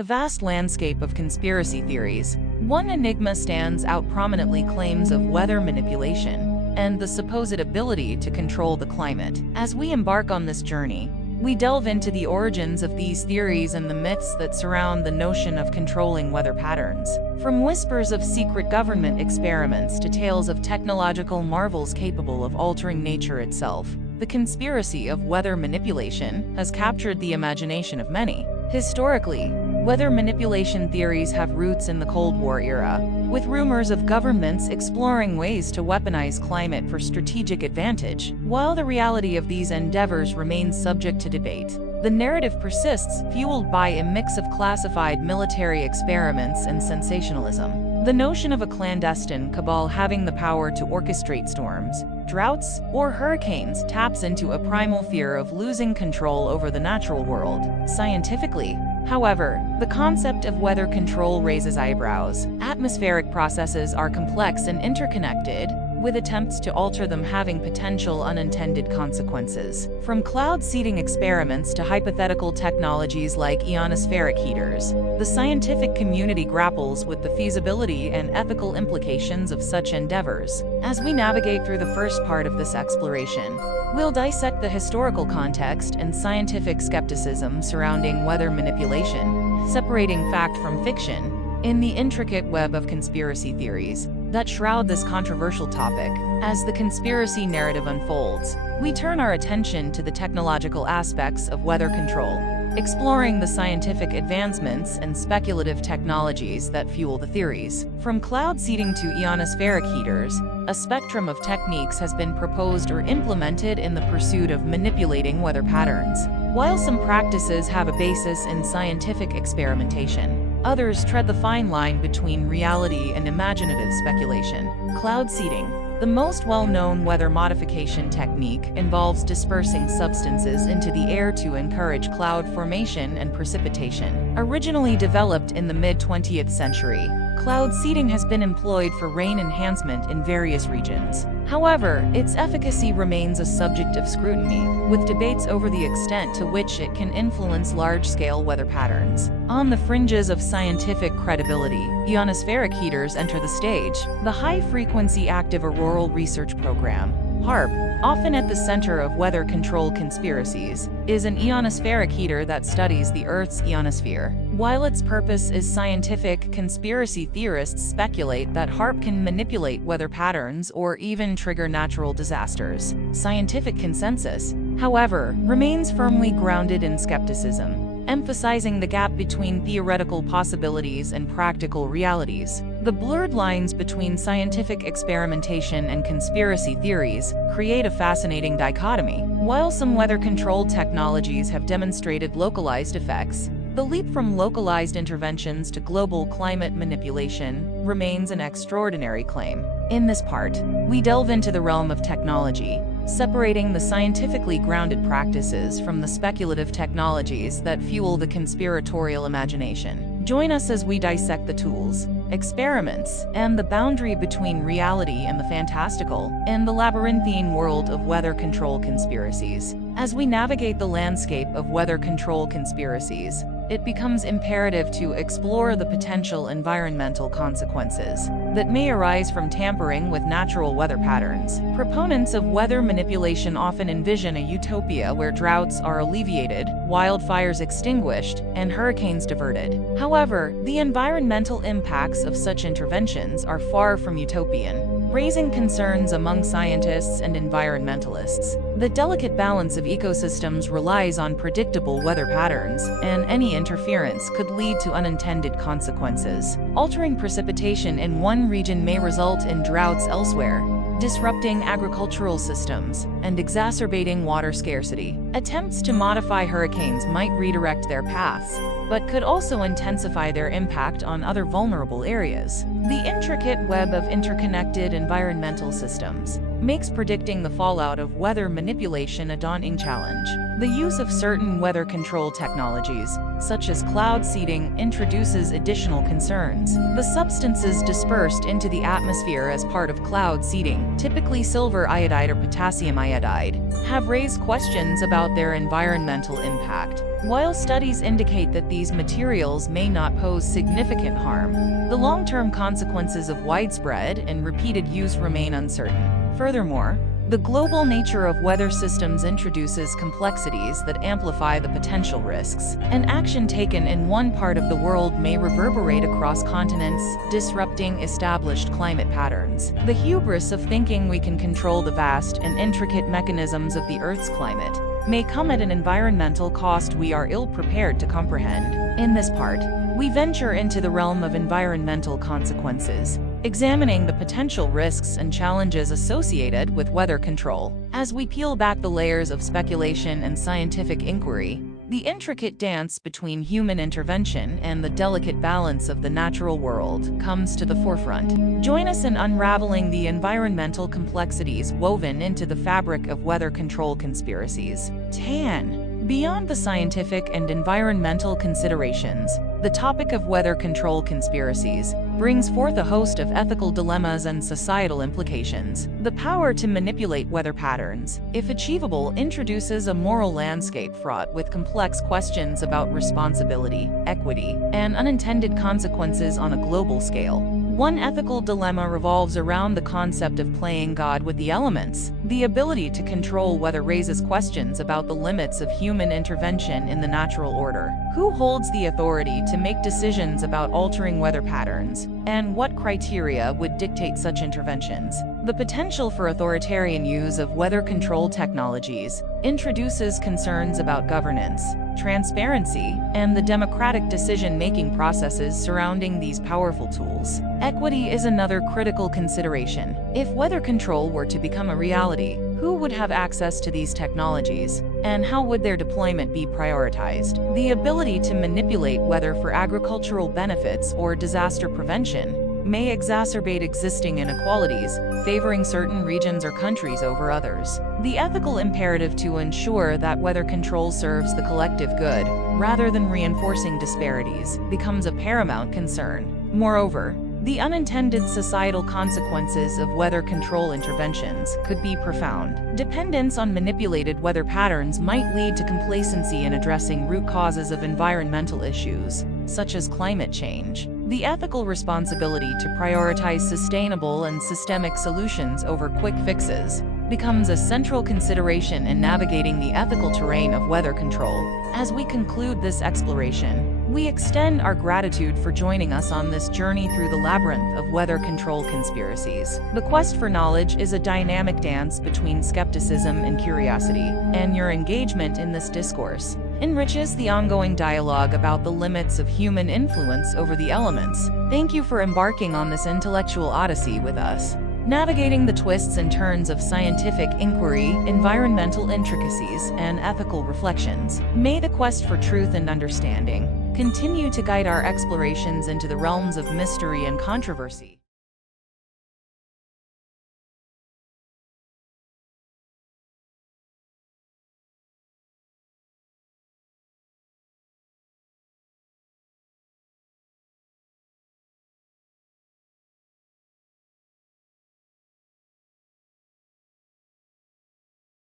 the vast landscape of conspiracy theories, one enigma stands out prominently: claims of weather manipulation and the supposed ability to control the climate. As we embark on this journey, we delve into the origins of these theories and the myths that surround the notion of controlling weather patterns. From whispers of secret government experiments to tales of technological marvels capable of altering nature itself, the conspiracy of weather manipulation has captured the imagination of many. Historically, weather manipulation theories have roots in the Cold War era, with rumors of governments exploring ways to weaponize climate for strategic advantage. While the reality of these endeavors remains subject to debate, the narrative persists, fueled by a mix of classified military experiments and sensationalism. The notion of a clandestine cabal having the power to orchestrate storms, droughts, or hurricanes taps into a primal fear of losing control over the natural world. Scientifically, however, the concept of weather control raises eyebrows. Atmospheric processes are complex and interconnected, with attempts to alter them having potential unintended consequences. From cloud seeding experiments to hypothetical technologies like ionospheric heaters, the scientific community grapples with the feasibility and ethical implications of such endeavors. As we navigate through the first part of this exploration, we'll dissect the historical context and scientific skepticism surrounding weather manipulation, separating fact from fiction in the intricate web of conspiracy theories that shroud this controversial topic. As the conspiracy narrative unfolds, we turn our attention to the technological aspects of weather control, exploring the scientific advancements and speculative technologies that fuel the theories. From cloud seeding to ionospheric heaters, a spectrum of techniques has been proposed or implemented in the pursuit of manipulating weather patterns. While some practices have a basis in scientific experimentation, others tread the fine line between reality and imaginative speculation. Cloud seeding, the most well-known weather modification technique, involves dispersing substances into the air to encourage cloud formation and precipitation. Originally developed in the mid-20th century, cloud seeding has been employed for rain enhancement in various regions. However, its efficacy remains a subject of scrutiny, with debates over the extent to which it can influence large-scale weather patterns. On the fringes of scientific credibility, ionospheric heaters enter the stage. The High-Frequency Active Auroral Research Program, HAARP, often at the center of weather control conspiracies, is an ionospheric heater that studies the Earth's ionosphere. While its purpose is scientific, conspiracy theorists speculate that HAARP can manipulate weather patterns or even trigger natural disasters. Scientific consensus, however, remains firmly grounded in skepticism, emphasizing the gap between theoretical possibilities and practical realities. The blurred lines between scientific experimentation and conspiracy theories create a fascinating dichotomy. While some weather-controlled technologies have demonstrated localized effects, the leap from localized interventions to global climate manipulation remains an extraordinary claim. In this part, we delve into the realm of technology, separating the scientifically grounded practices from the speculative technologies that fuel the conspiratorial imagination. Join us as we dissect the tools, experiments, and the boundary between reality and the fantastical in the labyrinthine world of weather control conspiracies. As we navigate the landscape of weather control conspiracies, it becomes imperative to explore the potential environmental consequences that may arise from tampering with natural weather patterns. Proponents of weather manipulation often envision a utopia where droughts are alleviated, wildfires extinguished, and hurricanes diverted. However, the environmental impacts of such interventions are far from utopian, raising concerns among scientists and environmentalists. The delicate balance of ecosystems relies on predictable weather patterns, and any interference could lead to unintended consequences. Altering precipitation in one region may result in droughts elsewhere, disrupting agricultural systems and exacerbating water scarcity. Attempts to modify hurricanes might redirect their paths, but could also intensify their impact on other vulnerable areas. The intricate web of interconnected environmental systems, makes predicting the fallout of weather manipulation a daunting challenge. The use of certain weather control technologies, such as cloud seeding, introduces additional concerns. The substances dispersed into the atmosphere as part of cloud seeding, typically silver iodide or potassium iodide, have raised questions about their environmental impact. While studies indicate that these materials may not pose significant harm, the long-term consequences of widespread and repeated use remain uncertain. Furthermore, the global nature of weather systems introduces complexities that amplify the potential risks. An action taken in one part of the world may reverberate across continents, disrupting established climate patterns. The hubris of thinking we can control the vast and intricate mechanisms of the Earth's climate may come at an environmental cost we are ill-prepared to comprehend. In this part, we venture into the realm of environmental consequences, examining the potential risks and challenges associated with weather control. As we peel back the layers of speculation and scientific inquiry, the intricate dance between human intervention and the delicate balance of the natural world comes to the forefront. Join us in unraveling the environmental complexities woven into the fabric of weather control conspiracies. Beyond the scientific and environmental considerations, the topic of weather control conspiracies brings forth a host of ethical dilemmas and societal implications. The power to manipulate weather patterns, if achievable, introduces a moral landscape fraught with complex questions about responsibility, equity, and unintended consequences on a global scale. One ethical dilemma revolves around the concept of playing God with the elements. The ability to control weather raises questions about the limits of human intervention in the natural order. Who holds the authority to make decisions about altering weather patterns, and what criteria would dictate such interventions? The potential for authoritarian use of weather control technologies introduces concerns about governance, transparency, and the democratic decision-making processes surrounding these powerful tools. Equity is another critical consideration. If weather control were to become a reality, who would have access to these technologies, and how would their deployment be prioritized? The ability to manipulate weather for agricultural benefits or disaster prevention may exacerbate existing inequalities, favoring certain regions or countries over others. The ethical imperative to ensure that weather control serves the collective good, rather than reinforcing disparities, becomes a paramount concern. Moreover, the unintended societal consequences of weather control interventions could be profound. Dependence on manipulated weather patterns might lead to complacency in addressing root causes of environmental issues, such as climate change. The ethical responsibility to prioritize sustainable and systemic solutions over quick fixes becomes a central consideration in navigating the ethical terrain of weather control. As we conclude this exploration, we extend our gratitude for joining us on this journey through the labyrinth of weather control conspiracies. The quest for knowledge is a dynamic dance between skepticism and curiosity, and your engagement in this discourse enriches the ongoing dialogue about the limits of human influence over the elements. Thank you for embarking on this intellectual odyssey with us, navigating the twists and turns of scientific inquiry, environmental intricacies, and ethical reflections. May the quest for truth and understanding continue to guide our explorations into the realms of mystery and controversy.